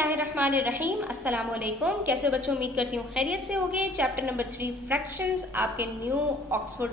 बिस्मिल्लाहिर्रहमानिर्रहीम। अस्सलाम वालेकुम। कैसे हो बच्चों? उम्मीद करती हूँ खैरियत से होगे। चैप्टर नंबर 3 फ्रैक्शंस आपके न्यू ऑक्सफोर्ड,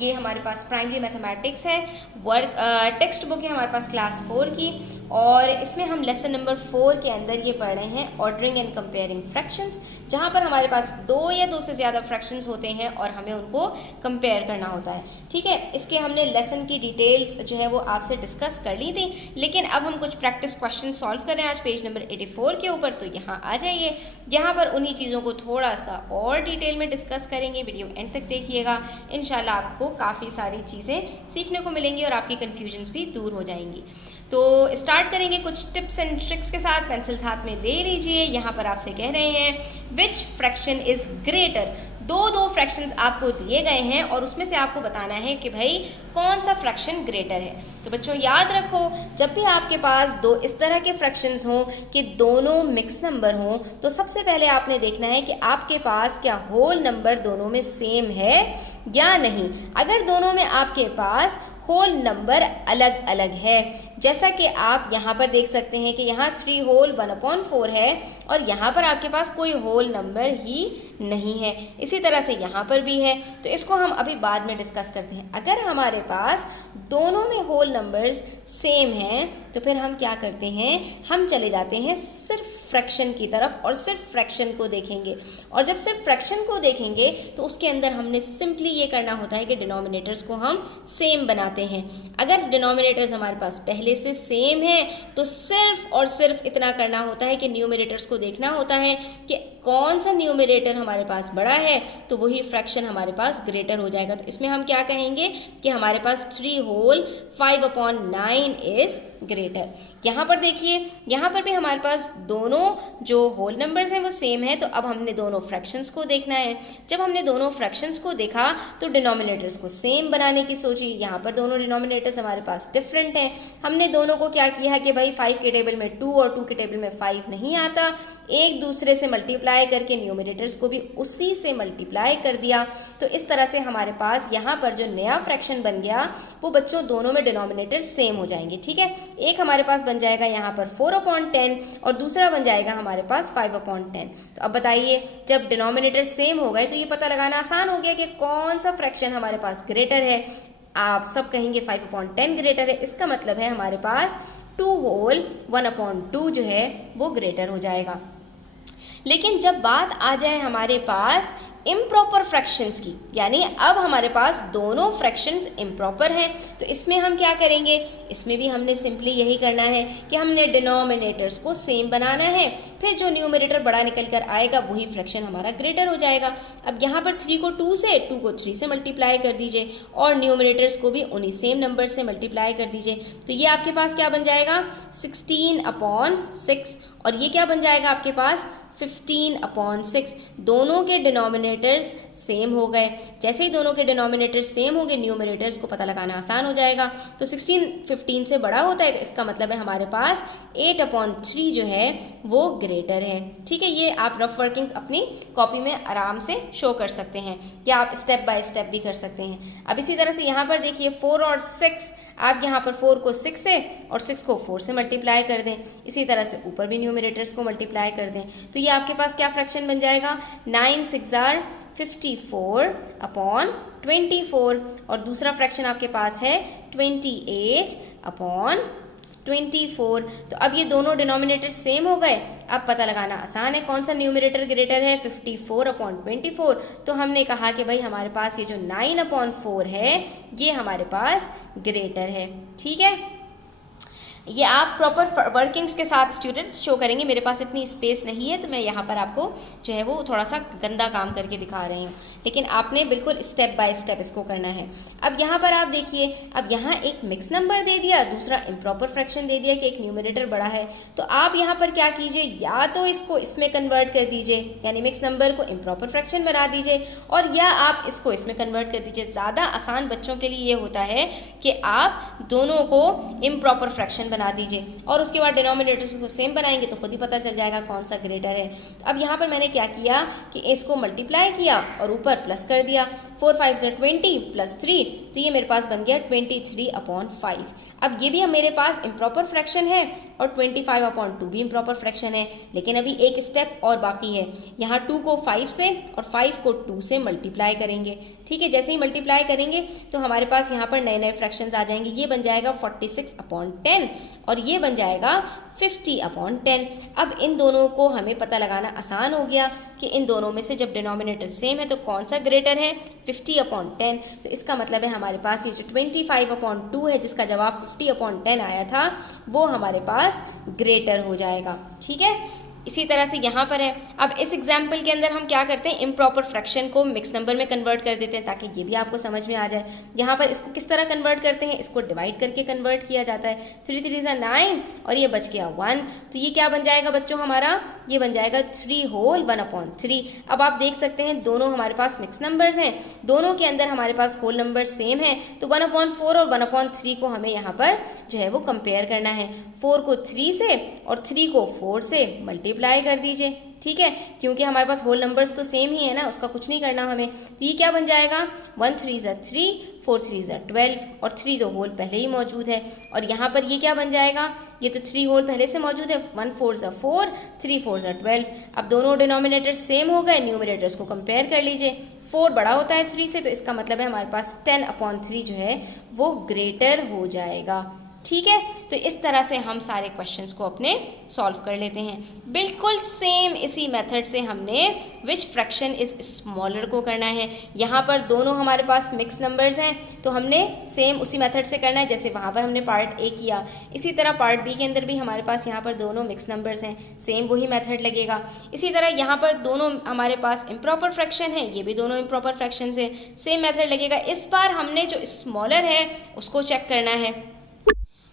ये हमारे पास प्राइमरी मैथमेटिक्स है। वर्क टेक्स्ट बुक है हमारे पास क्लास 4 की, और इसमें हम लेसन नंबर 4 के अंदर ये पढ़ रहे हैं ऑर्डरिंग एंड कंपेयरिंग फ्रैक्शंस, जहाँ पर हमारे पास दो या दो से ज़्यादा फ्रैक्शंस होते हैं और हमें उनको कंपेयर करना होता है। ठीक है, इसके हमने लेसन की डिटेल्स जो है वो आपसे डिस्कस कर ली थी, लेकिन अब हम कुछ प्रैक्टिस क्वेश्चन सॉल्व कर रहे हैं आज पेज नंबर 84 के ऊपर। तो यहाँ आ जाइए, यहाँ पर उन्हीं चीज़ों को थोड़ा सा और डिटेल में डिस्कस करेंगे। वीडियो एंड तक देखिएगा, इंशाल्लाह आपको काफ़ी सारी चीज़ें सीखने को मिलेंगी और आपकी कन्फ्यूजन्स भी दूर हो जाएंगी। तो स्टार्ट करेंगे कुछ टिप्स एंड ट्रिक्स के साथ। पेंसिल्स हाथ में ले लीजिए। यहाँ पर आपसे कह रहे हैं विच फ्रैक्शन इज़ ग्रेटर। दो फ्रैक्शंस आपको दिए गए हैं और उसमें से आपको बताना है कि भाई कौन सा फ्रैक्शन ग्रेटर है। तो बच्चों याद रखो, जब भी आपके पास दो इस तरह के फ्रैक्शंस हों कि दोनों मिक्स नंबर हों, तो सबसे पहले आपने देखना है कि आपके पास क्या होल नंबर दोनों में सेम है या नहीं। अगर दोनों में आपके पास होल नंबर अलग अलग है, जैसा कि आप यहाँ पर देख सकते हैं कि यहाँ 3 होल 1/4 है और यहाँ पर आपके पास कोई होल नंबर ही नहीं है। इसी तरह से यहाँ पर भी है, तो इसको हम अभी बाद में डिस्कस करते हैं। अगर हमारे पास दोनों में होल नंबर्स सेम हैं तो फिर हम क्या करते हैं, हम चले जाते हैं सिर्फ फ्रैक्शन की तरफ और सिर्फ फ्रैक्शन को देखेंगे। और जब सिर्फ फ्रैक्शन को देखेंगे तो उसके अंदर हमने सिंपली ये करना होता है कि डिनोमिनेटर्स को हम सेम बनाते हैं। अगर डिनोमिनेटर्स हमारे पास पहले से सेम है तो सिर्फ और सिर्फ इतना करना होता है कि न्यूमरेटर्स को देखना होता है कि कौन सा न्यूमरेटर हमारे पास बड़ा है, तो वही फ्रैक्शन हमारे पास ग्रेटर हो जाएगा। तो इसमें हम क्या कहेंगे कि हमारे पास 3 होल 5/9 इज ग्रेटर। यहाँ पर देखिए, यहाँ पर भी हमारे पास दोनों जो होल नंबर्स हैं वो सेम है। तो अब हमने दोनों फ्रैक्शंस को देखना है। जब हमने दोनों फ्रैक्शंस को देखा तो डिनोमिनेटर्स को सेम बनाने की सोची। यहाँ पर दोनों डिनोमिनेटर्स हमारे पास डिफरेंट हैं। हमने दोनों को क्या किया है कि भाई 5 के टेबल में 2 और 2 के टेबल में 5 नहीं आता, एक दूसरे से मल्टीप्लाई करके न्यूमरेटर्स को भी उसी से मल्टीप्लाई कर दिया। तो इस तरह से हमारे पास यहाँ पर जो नया फ्रैक्शन बन गया वो बच्चों दोनों में डिनोमिनेटर सेम हो जाएंगे। ठीक है, एक हमारे पास बन जाएगा यहाँ पर 4/10 और दूसरा बन जाएगा हमारे पास 5/10। तो अब बताइए, जब डिनोमिनेटर सेम हो गए तो ये पता लगाना आसान हो गया कि कौन सा फ्रैक्शन हमारे पास ग्रेटर है। आप सब कहेंगे 5/10 ग्रेटर है, इसका मतलब है हमारे पास 2 होल 1/2 जो है वो ग्रेटर हो जाएगा। लेकिन जब बात आ जाए हमारे पास इम्प्रॉपर फ्रैक्शंस की, यानी अब हमारे पास दोनों फ्रैक्शंस इम्प्रॉपर हैं, तो इसमें हम क्या करेंगे, इसमें भी हमने सिंपली यही करना है कि हमने डिनोमिनेटर्स को सेम बनाना है। फिर जो न्यूमरेटर बड़ा निकल कर आएगा वही फ्रैक्शन हमारा ग्रेटर हो जाएगा। अब यहाँ पर 3 को 2 से, 2 को 3 से मल्टीप्लाई कर दीजिए और न्यूमरेटर्स को भी उन्हीं सेम नंबर से मल्टीप्लाई कर दीजिए। तो ये आपके पास क्या बन जाएगा 16/6 और ये क्या बन जाएगा आपके पास 15/6। दोनों के डिनोमिनेटर्स सेम हो गए। जैसे ही दोनों के डिनोमिनेटर्स सेम होंगे न्यूमरेटर्स को पता लगाना आसान हो जाएगा। तो 16 15 से बड़ा होता है, तो इसका मतलब है हमारे पास 8/3 जो है वो ग्रेटर है। ठीक है, ये आप रफ वर्किंग्स अपनी कॉपी में आराम से शो कर सकते हैं या आप स्टेप बाय स्टेप भी कर सकते हैं। अब इसी तरह से यहाँ पर देखिए 4 और 6, आप यहाँ पर 4 को 6 से और 6 को 4 से मल्टीप्लाई कर दें। इसी तरह से ऊपर भी न्यूमरेटर्स को मल्टीप्लाई कर दें। तो ये आपके पास क्या फ्रैक्शन बन जाएगा 9 6 54/24 और दूसरा फ्रैक्शन आपके पास है 28/24। तो अब ये दोनों डिनोमिनेटर सेम हो गए। अब पता लगाना आसान है कौन सा न्यूमरेटर ग्रेटर है 54/24। तो हमने कहा कि भाई हमारे पास ये जो 9/4 है ये हमारे पास ग्रेटर है। ठीक है, ये आप प्रॉपर वर्किंग्स के साथ स्टूडेंट्स शो करेंगे। मेरे पास इतनी स्पेस नहीं है तो मैं यहाँ पर आपको जो है वो थोड़ा सा गंदा काम करके दिखा रही हूँ, लेकिन आपने बिल्कुल स्टेप बाय स्टेप इसको करना है। अब यहाँ पर आप देखिए, अब यहाँ एक मिक्स नंबर दे दिया, दूसरा इम्प्रॉपर फ्रैक्शन दे दिया कि एक न्यूमरेटर बड़ा है। तो आप यहाँ पर क्या कीजिए, या तो इसको इसमें कन्वर्ट कर दीजिए, यानी मिक्स नंबर को इम्प्रॉपर फ्रैक्शन बना दीजिए, और या आप इसको इसमें कन्वर्ट कर दीजिए। ज़्यादा आसान बच्चों के लिए ये होता है कि आप दोनों को इम्प्रॉपर फ्रैक्शन फ्रैक्शन बना दीजिए और उसके बाद डिनोमिनेटर्स को सेम बनाएंगे तो खुद ही पता चल जाएगा कौन सा ग्रेटर है। अब यहाँ पर मैंने क्या किया कि इसको मल्टीप्लाई किया और ऊपर प्लस कर दिया, 4 5 20 प्लस 3, तो ये मेरे पास बन गया 23/5। अब ये भी मेरे पास इम्प्रॉपर फ्रैक्शन है और 25/2 भी इम्प्रॉपर फ्रैक्शन है, लेकिन अभी एक स्टेप और बाकी है। यहाँ 2 को 5 से और 5 को 2 से मल्टीप्लाई करेंगे। ठीक है, जैसे ही मल्टीप्लाई करेंगे तो हमारे पास यहाँ पर नए नए फ्रैक्शंस आ जाएंगे। ये बन जाएगा 46/10 और ये बन जाएगा 50/10। अब इन दोनों को हमें पता लगाना आसान हो गया कि इन दोनों में से जब डिनोमिनेटर सेम है तो कौन सा ग्रेटर है, 50/10। तो इसका मतलब है हमारे पास ये जो 25/2 है जिसका जवाब 50/10 आया था वो हमारे पास ग्रेटर हो जाएगा। ठीक है, इसी तरह से यहाँ पर है। अब इस एग्जाम्पल के अंदर हम क्या करते हैं, इम्प्रॉपर फ्रैक्शन को मिक्स नंबर में कन्वर्ट कर देते हैं ताकि ये भी आपको समझ में आ जाए। यहाँ पर इसको किस तरह कन्वर्ट करते हैं, इसको डिवाइड करके कन्वर्ट किया जाता है। 3 3 9 और ये बच गया 1, तो ये क्या बन जाएगा बच्चों हमारा, ये बन जाएगा 3 होल 1/3। अब आप देख सकते हैं दोनों हमारे पास मिक्स नंबर्स हैं, दोनों के अंदर हमारे पास होल नंबर सेम है, तो 1/4 और 1/3 को हमें यहाँ पर जो है वो कंपेयर करना है। 4 को 3 से और 3 को 4 से मल्टीप्लाई कर दीजिए। ठीक है, क्योंकि हमारे पास होल नंबर्स तो सेम ही है ना, उसका कुछ नहीं करना हमें। तो ये क्या बन जाएगा, 1 3 3, 4 3 12 और 3 तो होल पहले ही मौजूद है। और यहाँ पर ये क्या बन जाएगा, ये तो 3 होल पहले से मौजूद है, 1 4 4, 3 4 12। अब दोनों डिनोमिनेटर सेम हो गए, न्यूमरेटर्स को कंपेयर कर लीजिए। 4 बड़ा होता है 3 से, तो इसका मतलब है हमारे पास 10/3 जो है वो ग्रेटर हो जाएगा। ठीक है, तो इस तरह से हम सारे क्वेश्चंस को अपने सॉल्व कर लेते हैं। बिल्कुल सेम इसी मेथड से हमने विच फ्रैक्शन इज स्मॉलर को करना है। यहाँ पर दोनों हमारे पास मिक्स नंबर्स हैं तो हमने सेम उसी मेथड से करना है जैसे वहाँ पर हमने पार्ट ए किया। इसी तरह पार्ट बी के अंदर भी हमारे पास यहाँ पर दोनों मिक्स नंबर्स हैं, सेम वही मेथड लगेगा। इसी तरह यहाँ पर दोनों हमारे पास इम्प्रॉपर फ्रैक्शन है, ये भी दोनों इम्प्रॉपर फ्रैक्शन है, सेम मेथड लगेगा। इस बार हमने जो स्मॉलर है उसको चेक करना है।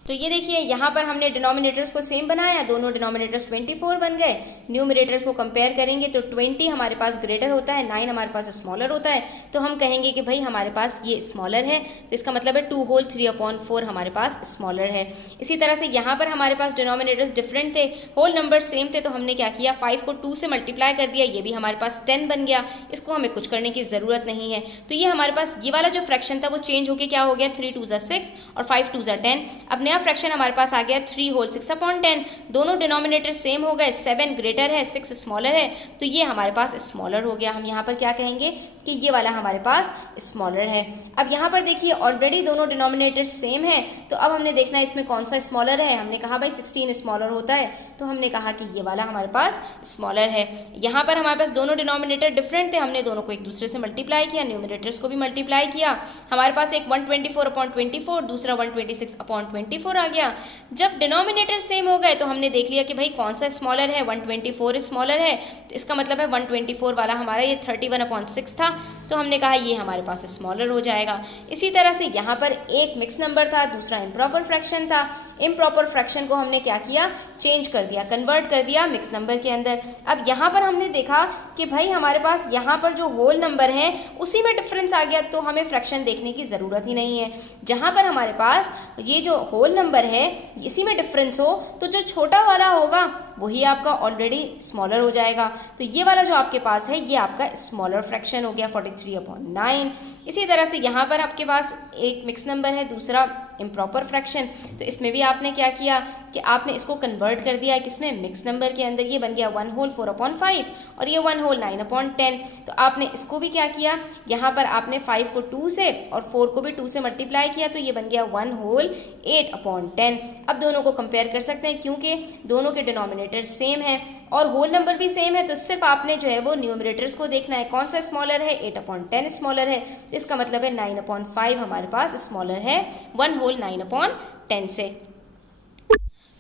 तो ये देखिए यहाँ पर हमने डिनोमिनेटर्स को सेम बनाया, दोनों डिनोमिनेटर्स 24 बन गए। न्यूमरेटर्स को कंपेयर करेंगे तो 20 हमारे पास ग्रेटर होता है, 9 हमारे पास स्मॉलर होता है, तो हम कहेंगे कि भाई हमारे पास ये स्मॉलर है, तो इसका मतलब है 2 होल 3/4 हमारे पास स्मॉलर है। इसी तरह से यहाँ पर हमारे पास डिनोमिनेटर्स डिफरेंट थे, होल नंबर सेम थे, तो हमने क्या किया 5 को 2 से मल्टीप्लाई कर दिया, ये भी हमारे पास 10 बन गया। इसको हमें कुछ करने की ज़रूरत नहीं है। तो ये हमारे पास ये वाला जो फ्रैक्शन था वो चेंज होकर क्या हो गया, 3 2 6 और 5 2 10। अब नया फ्रैक्शन हमारे पास आ गया 3 होल 6/10। दोनों डिनोमिनेटर सेम हो गए, 7 ग्रेटर है 6 स्मॉलर है, तो ये हमारे पास स्मॉलर हो गया। हम यहाँ पर क्या कहेंगे कि ये वाला हमारे पास स्मॉलर है। अब यहाँ पर देखिए ऑलरेडी दोनों डिनोमिनेटर सेम है, तो अब हमने देखना है इसमें कौन सा स्मॉलर है। हमने कहा भाई 16 स्मॉलर होता है, तो हमने कहा कि ये वाला हमारे पास स्मॉलर है। यहाँ पर हमारे पास दोनों डिनोमिनेटर डिफरेंट थे, हमने दोनों को एक दूसरे से मल्टीप्लाई किया, न्यूमरेटर्स को भी मल्टीप्लाई किया। हमारे पास एक 124/24, दूसरा 126/24 आ गया। जब डिनोमिनेटर सेम हो गए तो हमने देख लिया कि भाई कौन सा स्मॉलर है, 124 स्मॉलर है, तो इसका मतलब है 124 वाला हमारा ये 31/6 था, तो हमने कहा ये हमारे पास स्मॉलर हो जाएगा। इसी तरह से यहाँ पर एक मिक्स नंबर था, दूसरा इम्प्रॉपर फ्रैक्शन था। इम्प्रॉपर फ्रैक्शन को हमने क्या किया, चेंज कर दिया, कन्वर्ट कर दिया मिक्स नंबर के अंदर। अब यहाँ पर हमने देखा कि भाई हमारे पास यहाँ पर जो होल नंबर है उसी में डिफरेंस आ गया, तो हमें फ्रैक्शन देखने की ज़रूरत ही नहीं है। जहाँ पर हमारे पास ये जो होल नंबर है इसी में डिफरेंस हो तो जो छोटा वाला होगा वही आपका ऑलरेडी स्मॉलर हो जाएगा। तो ये वाला जो आपके पास है ये आपका स्मॉलर फ्रैक्शन हो गया 43/9। इसी तरह से यहाँ पर आपके पास एक मिक्स नंबर है, दूसरा इम्प्रॉपर फ्रैक्शन, तो इसमें भी आपने क्या किया कि आपने इसको कन्वर्ट कर दिया किसमें, मिक्स नंबर के अंदर। ये बन गया 1 होल 4/5 और ये 1 होल 9/10। तो आपने इसको भी क्या किया, यहाँ पर आपने 5 को 2 से और 4 को भी 2 से मल्टीप्लाई किया, तो ये बन गया 1 होल 8/10। अब दोनों को कंपेयर कर सकते हैं क्योंकि दोनों के डिनोमिनेटर सेम है और होल नंबर भी सेम है, तो सिर्फ आपने जो है वो न्यूमरेटर्स को देखना है कौन सा स्मॉलर है, 8/10 स्मॉलर है, तो इसका मतलब है 9/5 हमारे पास स्मॉलर है 1 होल 9/10 से।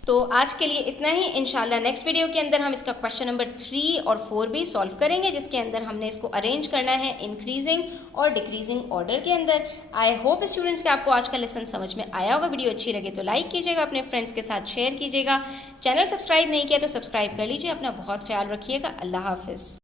तो आज के लिए इतना ही। इंशाल्लाह नेक्स्ट वीडियो के अंदर हम इसका क्वेश्चन नंबर 3 और 4 भी सॉल्व करेंगे, जिसके अंदर हमने इसको अरेंज करना है इंक्रीजिंग और डिक्रीजिंग ऑर्डर के अंदर। आई होप स्टूडेंट्स कि आपको आज का लेसन समझ में आया होगा। वीडियो अच्छी लगे तो लाइक कीजिएगा, अपने फ्रेंड्स के साथ शेयर कीजिएगा। चैनल सब्सक्राइब नहीं किया तो सब्सक्राइब कर लीजिए। अपना बहुत ख्याल रखिएगा। अल्लाह हाफिज़।